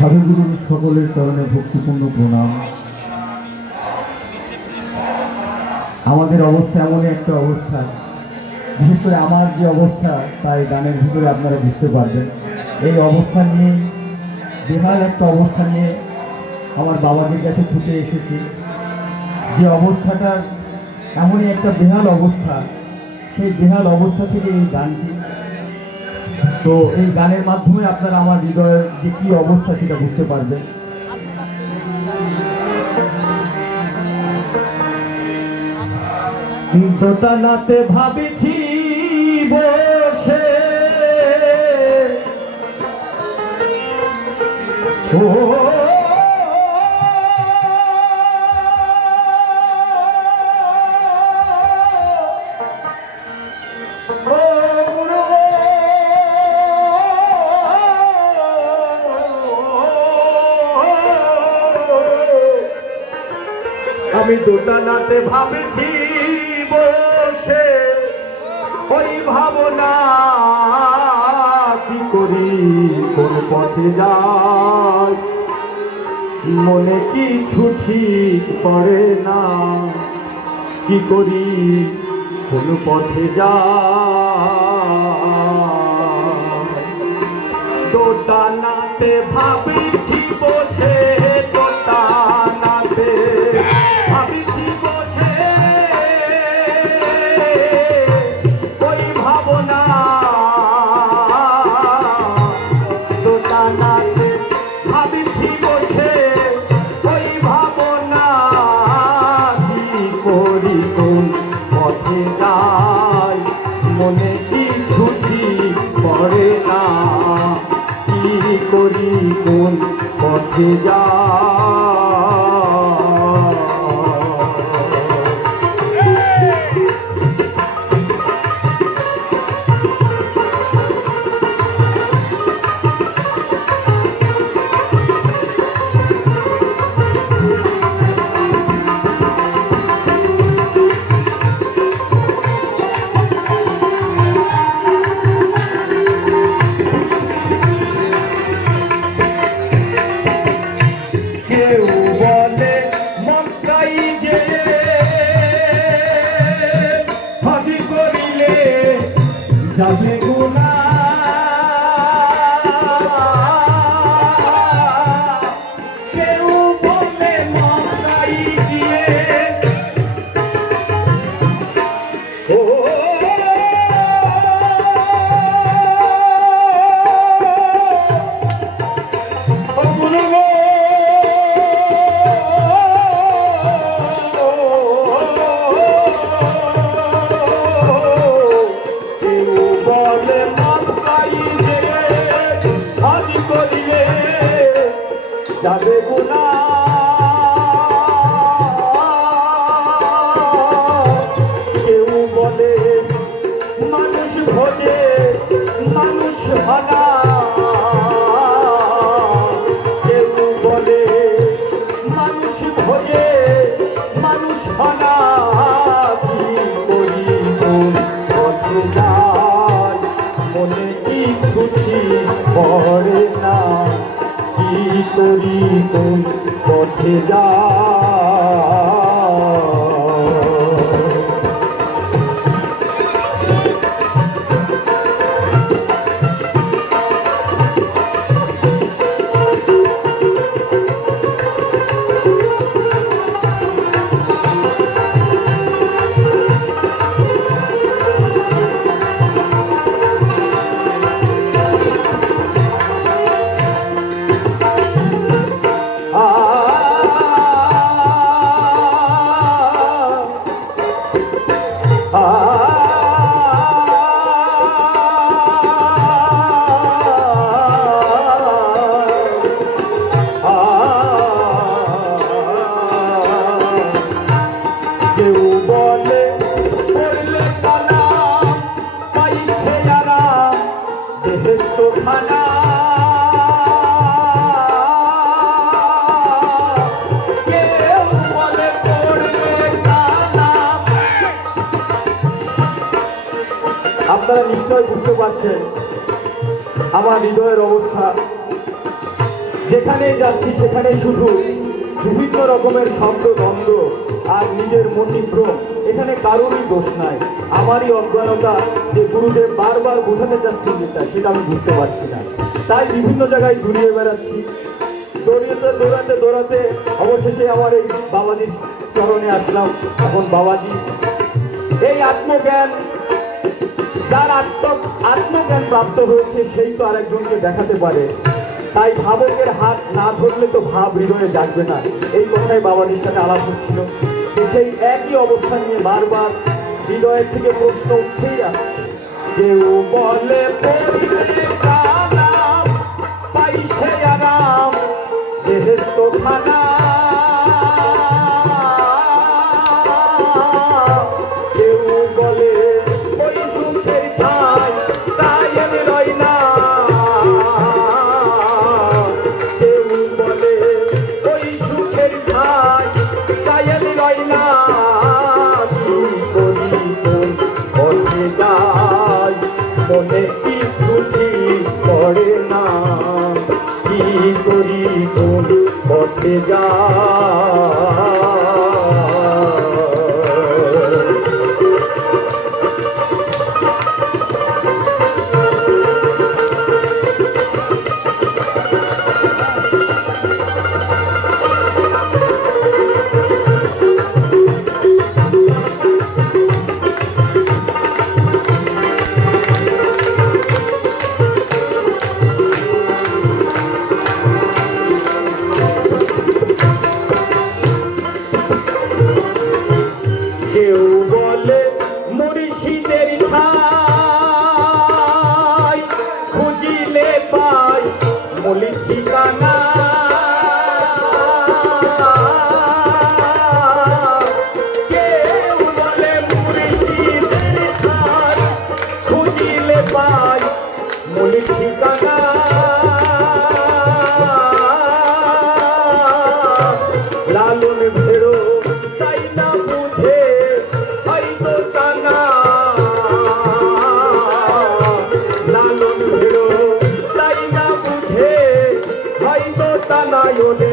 সাধুগুরু সকলের চরণে ভক্তিপূর্ণ প্রণাম। আমাদের অবস্থা এমনই একটা অবস্থা। বিশেষ করে আমার যে অবস্থা, তাই গানের ভিতরে আপনারা বুঝতে পারবেন। এই অবস্থা নিয়ে, বেহাল একটা অবস্থা নিয়ে আমার বাবাদের কাছে ছুটে এসেছি। যে অবস্থাটা এমনই একটা বেহাল অবস্থা। সেই বেহাল অবস্থা থেকে এই গানটি তো এই গানের মাধ্যমে আপনারা আমার হৃদয়ের যে কি অবস্থা সেটা বুঝতে পারবেন। নাতে ভাবিছি বসে। ও আমি দোটানাতে ভাবছি বসে। ওই ভাবনা কি করি, কোন পথে যাই? মনে কিছু ঠিক করে না। কি করি, কোন পথে যাই? দোটানাতে ভাবছি বসে। পথে যাই যাবে গুণা যাবে গুনা পথে নিশ্চয় বুঝতে পারছেন আমার হৃদয়ের অবস্থা। যেখানে যাচ্ছি সেখানে শুধু বিভিন্ন রকমের শব্দ, দ্বন্দ্ব আর নিজের মতিক্রম এখানে কারোরই দোষ নাই। আমারই অজ্ঞানতা যে গুরুদেব বারবার বোঝাতে চাচ্ছেন যেটা সেটা আমি বুঝতে পারছি না। তাই বিভিন্ন জায়গায় ঘুরিয়ে বেড়াচ্ছি। দৌড়িয়ে দৌড়াতে দৌড়াতে অবশেষে আমার এই বাবাজির চরণে আসলাম। এখন বাবাজি, এই আত্মজ্ঞান যার আত্ম আত্মজ্ঞান প্রাপ্ত হয়েছে, সেই তো আরেকজনকে দেখাতে পারে। তাই ভাবকের হাত না ধরলে তো ভাব হৃদয়ে জাগবে না। এই কথাই বাবাজির সাথে আলাপ হচ্ছিল। সেই একই অবস্থা নিয়ে বারবার হৃদয়ের থেকে প্রশ্ন উঠেই আসছে। কেউ বলে পথে যাই পাই, মলি ঠিকানা। লালন ভেড়ো তাই না বুঝে? হয়তো টানা লালন ভেড়ো তাই না বুঝে? হয়তো টানায়নে